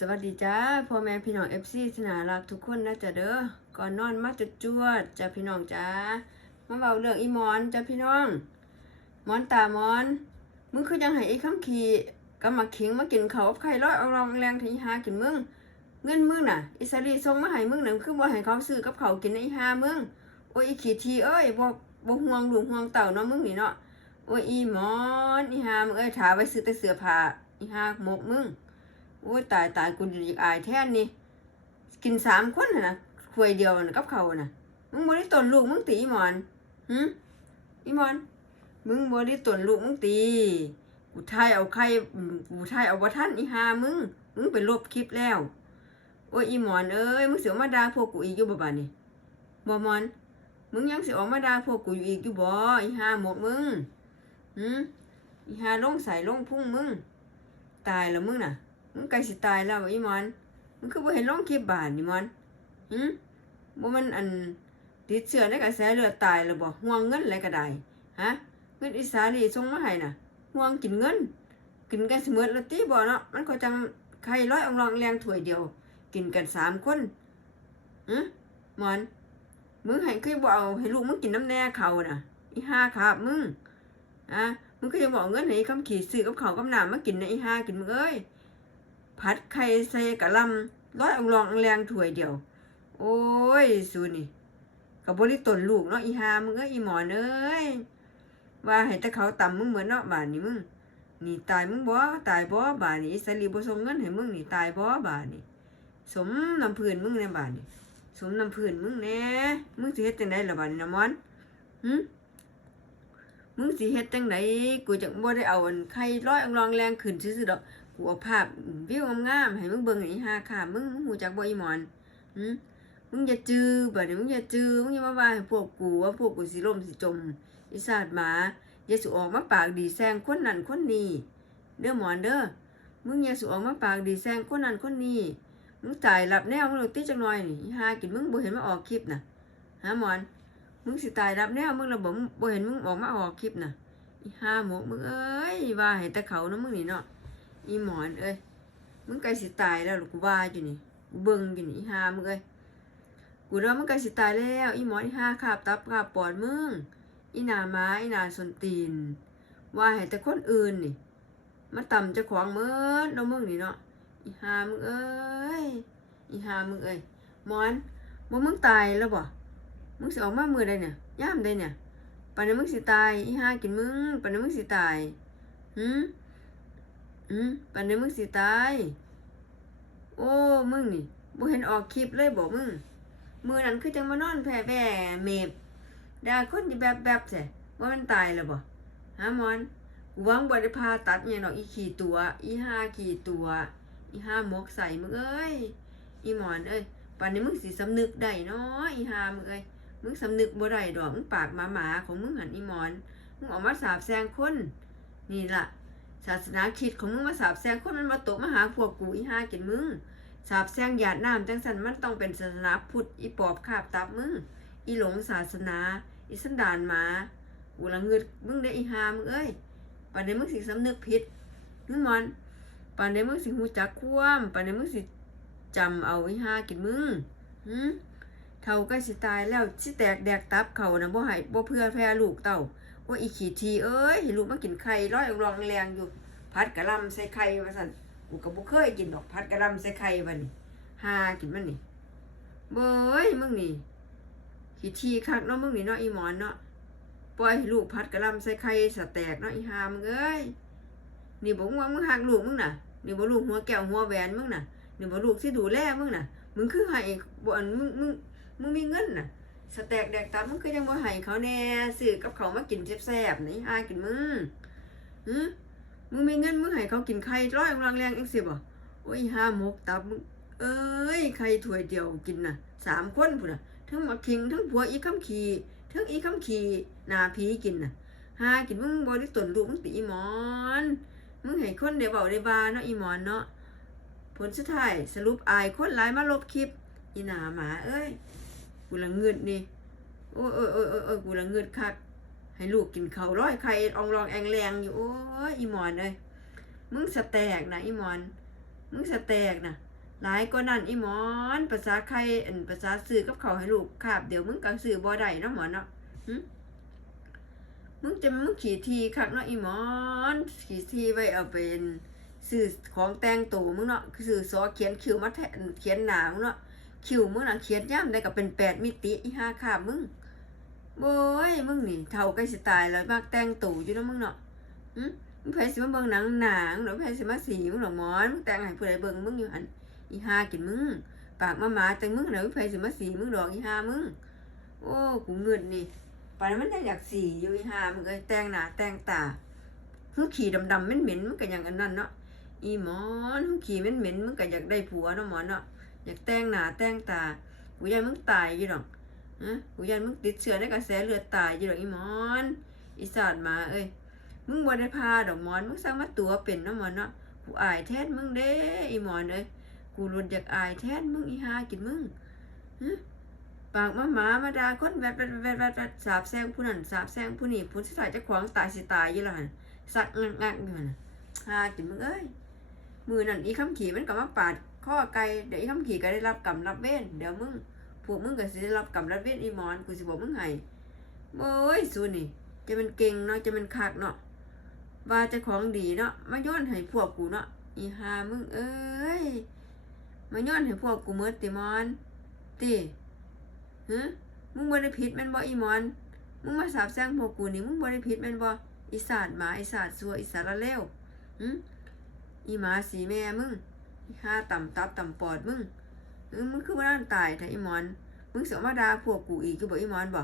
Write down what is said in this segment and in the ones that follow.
สวัสดีจ้าพ่อแม่พี่น้องเอฟซีสนารักทุกคนนะจ๊ะเด้อก่อนนอนมาจุดจวดจ้าพี่น้องจ้ามาเบาเรื่องอีมอนจ้าพี่น้องมอนตามอน มึงคือยังให้ไอ้คำขี่กำมาเข็งมากินเขาวกับไข่ร้อยเอารองแรงที่หากินมึงเงินมึงน่ะอิสรีส่งมาให้มึงน่ะคือบ่ให้เขาซื้อกับเขากินไอ้หามึงโอ้ยอีขี้ทีเอ้ยบ่บ่ห่วงลูกห่วงเต่าเนาะมึงนี่เนาะโอ้ยอีมอนอีหามึงเอ้ยถาไว้ซื้อแต่เสื้อผ้าอีหาหมกมึง โอ้ยตายตายกูดีอายแท้นนี่กินสามคนนะนะควยเดียวนะกับเขาน่ะมึงบ่ได้ตนลูกมึงตีหมอนหืมอีมอน มึงบ่ได้ตนลูกมึงตีกูทายเอาใครกูทายเอาบ่ทันอีหามึงมึงไปลบคลิปแล้วโอ้ยอีมอนเอ้ยมึงเสิออกมาด่าพวกกูอีกอยู่บ่บัดนี้บ่มอน มึงยังสิออกมาด่าพวกกูอยู่อีกอยู่บ่อีหาหมกมึงหืมอีหาลงใส่ลงพุ่งมึง ตายแล้วมึงน่ะ มึงใกล้สิตายแล้วอีมอนมึงคือบ่เห็นร้องคลิปบานนี่มอนหืมบ่มันอันติดเชื้อในกระแสเลือดตายแล้วบ่ห่วงเงินอะไรก็ได้ฮะเงินอีสานี่ส่งมาให้น่ะห่วงกินเงิน กินกันเสมอล้วติบ่เนาะมันก็จังไข่ร้อยองรองแรงถ้วยเดียว กินกันสามคนหืมมอนมึงให้คือบ่เอาให้ลูกมึงกินน้ำแน่เขาน่ะอีห้าครับมึงอะมึงก็ยังบอกเงินให้คำขี่ซื้อกับเขาวกับน้ำมากินในะอีห้ากินมึงเอ้ย ผัดไข่ใส่กะลำร้อยองรองแรงถ้วยเดียว โอ้ยสูนี่กับบริตนลูกเนาะอีหามึงเอ้ยอีหมอนเอ้ยว่าให้แต่เขาต่ำมึงเหมือนเนาะบานนี่มึงนี่ตายมึงบ่ตายบ่บานนี่สรีบ่ส่งเงินให้มึงนี่ตายบ่บานนี่สมน้ำพื้นมึงในบานนี่สมน้ำพื้นมึงแน่มึงสิเฮ็ดจังไดล่ะบานนี่นะมอนหึมึงสิเฮ็ดจังไดกูจักบ่ได้เอาอันไข่ร้อยองรองแรงขึ้นซื่อๆดอก กูเอาภาพวิวงามๆให้มึงเบิ่งอ้ห่าค่ะมึงมึงหูจักบ่อีหมอนหืมมึงอย่าจื้อบัดนี้มึงอย่าจื้อมึงอย่ามาว่าให้พวกกูว่าพวกกูสิล่มสิจมอีสาดหมาอย่าสุออกมาปากดีแซงคนนั้นคนนี้เด้อหมอนเด้อมึงอย่าสุออกมาปากดีแซงคนนั้นคนนี้มึงตายหลับแนวมึงเลยติจังหน่อยนี่หากินมึงบ่เห็นมาออกคลิปน่ะฮะหมอนมึงสิตายรับแนวมึงแล้วบ่มึงบ่เห็นมึงออกมาออกคลิปน่ะอีห่าหมกมึงเอ้ยว่าให้แต่เขานะมึงนี่เนาะ อีหมอนเอ้ยมึงใกล้สิตายแล้วหรอกูว่าอยู่นี่กูเบิ่งอยู่นี่อีหามึงเอ้ยกูว่ามึงใกล้สิตายแล้วอีหมอนอีหาขาบตับขาบปอดมึงอีหนาม้าอีหนาสนตีน ว่าให้แต่คนอื่นนี่มาต่ำจะขวางเมิดเนาะมึงนี่เนาะอีหามึงเอ้ยอีหามึงเอ้ยหมอนบ่มึงตายแล้วบ่มึงสิออกมามือใดเนี่ยย่ามใดเนี่ยปานนี้มึงสิตายอีหากินมึงปานนี้มึงสิตายหืม อืมปันนี้มึงสิตาย โอ้ มึงนี่บ่เห็นออกคลิปเลยบอกมึง มือนั้นคือจังมานอนแผ่แบ่เมบด่าคนที่แบบแบบใช่ว่ามันตายแล้วบ่ฮะมอนกูหวังบ่ได้พาตัดเนี่ยดอกอีขี่ตัว อีห้าขี่ตัว อีห้าหมกใส่มึงเอ้ย อีหมอนเอ้ยปันนี้มึงสิสำนึกได้เนาะอีห้ามึงเอ้ย มึงสำนึกบ่ได้ดอก มึงปากหมาหมาของมึงหันอีหมอน มึงออกมาสาบแซงคน นี่ล่ะ ศาสนาคิดของมึงมาสาบแซงคนมันมาตกมาหาพวกกูอีห้ากินมึงสาบแซงหยาดน้ำจังสันมันต้องเป็นศาสนาพุทธอีปอบคาบตับมึงอีหลงศาสนาอีสันดานหมากูละเงึดมึงได้อีหามึงเอ้ยป่านนี้มึงสิสำนึกผิดมึงมอนป่านนี้มึงสิหูจักความป่านนี้มึงสิจำเอาอีหากินมึงหืมเท่ากล้สิตายแล้วสิแตกแดกตับเขานะบ่ให้บ่เพื่อแพร่ลูกเต้า ว่าอีขีทีเอ้ยลูกมากินไข่ร้อยรองแรงอยู่พัดกระลำใส่ไข่ว่าสั่นกูก็บ่เคยกินดอกพัดกระลำใส่ไข่บัดนี้หากินมันนี่เบ้ยมึงนี่ขี้ทีคักเนาะมึงนี่เนาะอีหมอนเนาะปล่อยลูกพัดกระลำใส่ไข่สแตกเนาะอีหามึงเอ้ยนี่บอกว่ามึงหักลูกมึงน่ะนี่บ่ลูกหัวแก้วหัวแหวนมึงน่ะนี่บ่ลูกที่ดูแลมึงน่ะมึงคือให้บ่อันมึงมึงมึงมีเงินน่ะ สแต็กแดกตับมึงก็ยังบ่ให้เขาแน่ซื้อกับเขามากินแซ่บๆนี่หากินมึงหือมึงมีเงินมึงให้เขากินไข่ร้อยกำลังแรงอีกสิบ่โอ้ยห้าหมกตับมึงเอ้ยไข่ถ้วยเดียวกินน่ะสามคนพุ่นน่ะทั้งมาคิงทั้งผัวอีคำขี่ทั้งอีคำขี่หนาผีกินน่ะหากินมึงบ่ได้ตนลูกมึงตีอีหมอนมึงให้คนได้เว้าได้บาเนาะอีหมอนเนาะผลสุดท้ายสรุปอายคนหลายมาลบคลิปอีหนาหมาเอ้ย กูละเงืดนี่โอ้ยโอ้ยโอ้ยโอ้ยโอ้ยกูละเงืดคักให้ลูกกินข้าวร้อยไข่อองรองแองแรงอยู่โอ้ยอีหมอนเลยมึงสแตกนะอีหมอน มึงสแตกนะหลายก็นั่นอีหมอนภาษาใครอันภาษาสื่อกับเขาให้ลูกคาบเดี๋ยวมึงก็สื่อบ่ได้เนาะหมอนเนาะมึงจะมึงขี่ทีคักเนาะอีหมอน ขี่ทีไว้เอาเป็นสื่อของแต่งตัวมึงเนาะคือสื่อซอเขียนคิวมาแทนเขียนหนามเนาะ คิวมึงน่ะเขียนย่ำได้ก็เป็นแปดมิติอีห้าคาบมึงโว้ยมึงนี่เท่าใกล้สิตายแล้วมากแต่งตัวอยู่นะมึงเนาะหึมึงไผสิมาเบิ่งหนังหนังหรือไผสิมาสีมึงหรอหมอนมึงแต่งให้ผู้ใดเบิ่งมึงอยู่หันอีห้ากินมึงปากมาหมาจังมึงเดี๋ยวไฟสิมาสีมึงดอกอีห้ามึงโอ้กูเงินนี่ปานมันได้อยากสีอยู่อีห้ามึงเอ้ยแต่งหน้าแต่งตามึงขี่ดำๆเหม็นๆมึงก็อย่างอันนั้นเนาะอีหมอนมึงขี่เหม็นๆมึงก็อยากได้ผัวเนาะหมอนเนาะ อยากแต่งหน้าแต่งตากูยันมึงตายอยู่ดอกฮะกูยันมึงติดเชื้อในกระแสเลือดตายอยู่ดอกอีมอนอีสานมาเอ้ยมึงบ่ได้พาดอกมอนมึงสร้างมาตัวเป็นเนาะมอนเนาะกูอายแทนมึงเด้อีมอนเอ้ยกูรุนจากอายแทนมึงอีหากินมึงฮะปากมาหมามาดาคนแวดแวดแวดแวดแวดสาบแซงผู้นั้นสาบแซงผู้นี้ผู้ที่ใส่จะขวางตายสิตายอยู่และหันสักงักงักอยู่หั่นน่ะหากินมึงเอ้ยมือนั่นอีคำขี่มันก็มาปาด ข้อไก่เดี๋ยวอีคำขี่ก็ได้รับกรรมรับเวรเดี๋ยวมึงพวกมึงก็สิได้รับกรรมรับเวรอีหมอนกูสิบอกมึงให้โอ้ยสูนี่จะเป็นเก่งเนาะจะเป็นคักเนาะว่าจะของดีเนาะมาย้อนให้พวกกูเนาะอีหามึงเอ้ยมาย้อนให้พวกกูเมิดติมอนติฮะมึงบ่ได้ผิดแม่นบ่อีมอน มึงมาสาบแช่งพวกกูนี่มึงบ่ได้ผิดแม่นบ่อีสานหมาอีสานซัวอีสานละเลวหึอีหมาสีแม่มึง ห้าต่ำตับต่ำปอดมึงมึงคือบ่นั่นตายแท้อีมอน มึงสิมาดาพวกกูอีกคือบ่อีมอนบ่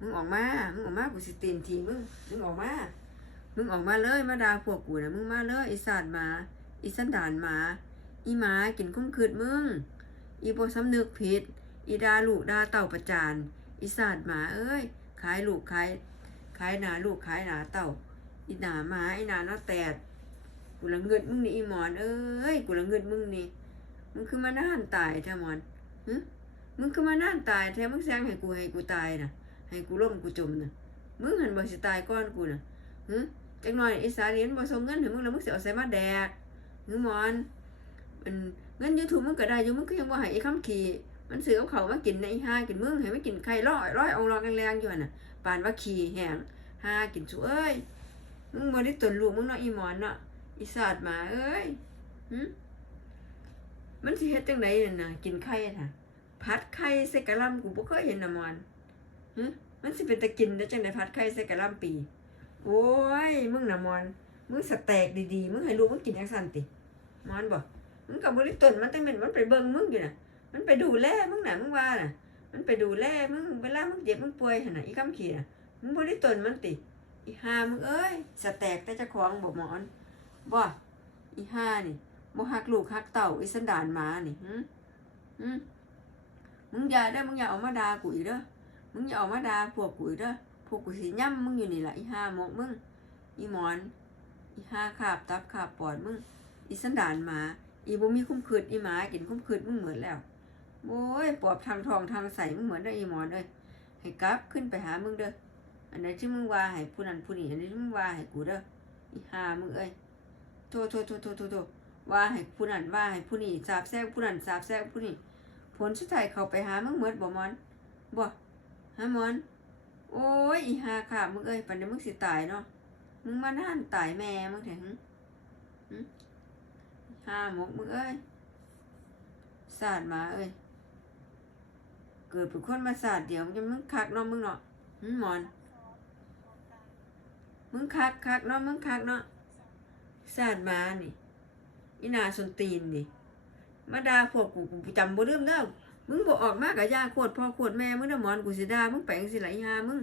มึงออกมา มึงออกมากูสิตีนทีมึง มึงออกมา มึงออกมาเลยมาดาพวกกูนะมึงมาเลยไอีสานหมาอีสันดานหมา อีหมากินคุ้มคืดมึง อีโบสำนึกผิด อีดาลูกดาเต่าประจาน อีสาดหมาเอ้ย ขายลูกขาย ขายหนาลูกขายหนาเต่า อีหนาหมาอีหนาหน้าแตด กูละเงิดมึงนี่อีหมอนเอ้ยกูละเงิดมึงนี่มึงคือมาน่านตายแท้หมอนฮึมึงคือมาน่านตายแท้มึงแซงให้กูให้กูตายน่ะ ให้กูล่มกูจมน่ะมึงหันบ่สิตายก่อนกูน่ะฮึจักหน่อยไอีสาเรียนบ่ส่งเงินให้มึงแล้วมึงสิเอาใส่มาแดกฮึหมอนมันเงินยูทูบมึงก็ได้อยู่มึงก็ยังว่าให้ไอ้คำขี่มันซื้อกับเขามากินในห้ากินมึงให้ไม่กินไข่ร้อยร้อยเอารองแรงๆอยู่นน่ะปานว่าขี่แหงห้ากินสุเอ้ยมึงบ่ได้ตนลูกมึงเนาะอีหมอนเนาะ อีสาดมาเอ้ยหึมันสิเฮ็ดจังไดนั่นน่ะกินไข่น่ะผัดไข่ใส่กะหล่ำกูบ่เคยเห็นน่ะมอนหึมันสิเป็นตะกินได้จังไดผัดไข่ใส่กะหล่ำปี โอ้ย มึงน่ะมอน มึงสแต็กดีๆ มึงให้ลูกมึงกินจังซั่นติมอนบ่มึงกับบริตนมันตั้งเป็นมันไปเบิ่งมึงอยู่น่ะ มันไปดูแลมึงน่ะมึงว่าน่ะ มันไปดูแลมึงเวลามึงเจ็บมึงป่วยหั่นน่ะอีกำขี้น่ะมึงบริตนมันติอีห่ามึงเอ้ยสแตกแต่เจะคล้าของบ่มอน บ่อีห่านี่บ่ฮักลูกฮักเต่าอีสันดานหมานี่หึหึมึงอย่าเด้อมึงอย่าเอามาด่ากูอีกเด้อมึงอย่าเอามาด่าพวกกูอีกเด้อพวกกูสิย่ำมึงอยู่นี่ล่ะอีห่าหมกมึงอีหมอนอีห่าขาบตับขาบปอดมึงอีสันดานหมา อีบ่มีคุ้มคืดอีหมากินคุ้มคืดมึงเหมือนแล้วโอ้ยปอบทางทองทางใสมึงเหมือนได้ออีหมอนเลยให้กลับขึ้นไปหามึงเด้ออันไหนที่มึงว่าให้ผู้นั้นผู้นี้อันนี้ที่มึงว่าให้กูเด้ออีหามึงเอ้ย โทษโทษโทษโทษโทษโทว่าให้ผู้นั้นว่าให้ผู้นี้สาบแซงผู้นั้นสาบแซงผู้นี้ผลสุดท้ายเขาไปหามึงเหมือนบ่มอนบ่หาหมอน โอ้ยอีหาค่ะมึงเอ้ยปันนี้มึงสิตายเนาะมึงมาน่านตายแม่มึงแท้หึห้าหมกมึงเอ้ยศาสตร์มาเอ้ยเกิดเป็นคนมาศาสตร์เดี๋ยวมึงจะมึงคักเนาะมึงเนาะมึงมอน มึงคักคักเนาะมึงคักเนาะ ศาสตร์มานี่อีนาสนตีนนี่ มาดาพวกกูกูจำบ่ลืมเด้อมึงบ่ออกมากะยาโคตรพ่อโคตรแม่มึงเด้อหมอนกูสิดามึงแปลงสิไหลหามึง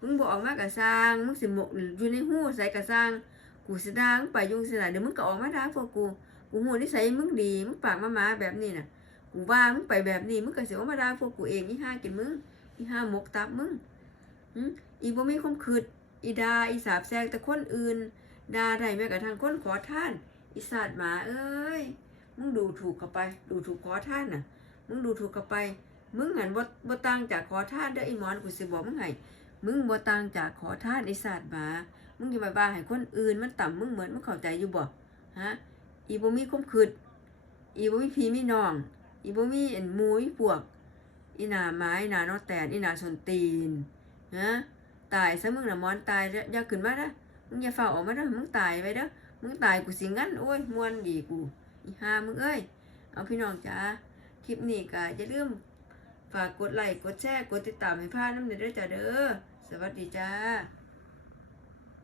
มึงบ่ออกมากะสร้างมึงสิหมกอยู่ในหู้ใส่กะสร้างกูสิดามึงไปยุ่งสิไหลเดี๋ยวมึงก็ออกมาดาพวกกูกูหูนิสัยมึงดีมึงปากมาหมาแบบนี้น่ะกูว่ามึงไปแบบนี้มึงก็เสียมาดาพวกกูเองอีห้ากินมึงอีห้าหมกตับมึงอีบ่มีความคืดอีดาอีสาบแซงแต่คนอื่น ด่าได้แม้กระทั่งคนขอท่าน อีสาดหมาเอ้ย มึงดูถูกเข้าไป ดูถูกขอท่านน่ะ มึงดูถูกเข้าไป มึงหันบ่บ่ต่างจากขอท่านเด้ออีหมอนกูสิบอกมึงให้มึงบ่ต่างจากขอท่านไอีสาดหมา มึงอย่ามาว่าให้คนอื่นมันต่ำมึงเหมือนมึงเข้าใจอยู่บ่ฮะ อีบ่มีคมคืดอีบ่มีพี่มีน้อง อีบ่มีอันมู่มีพวก อีหนาไม้หนานอแตนอีหนาสนตีน ฮะ ตายซะมึงน่ะมอนตายอย่าขึ้นมาเด้อ มึงอย่าเฝ้าออกมาเด้อมึงตายไปเด้อมึงตายกูสิงั้นโอ้ยมวนดีกูอีห่ามึงเอ้ยเอาพี่น้องจ้าคลิปนี้ก็อย่าลืมฝากกดไลค์กดแชร์กดติดตามให้พาน้ำเด้อจ้าเด้อสวัสดีจ้า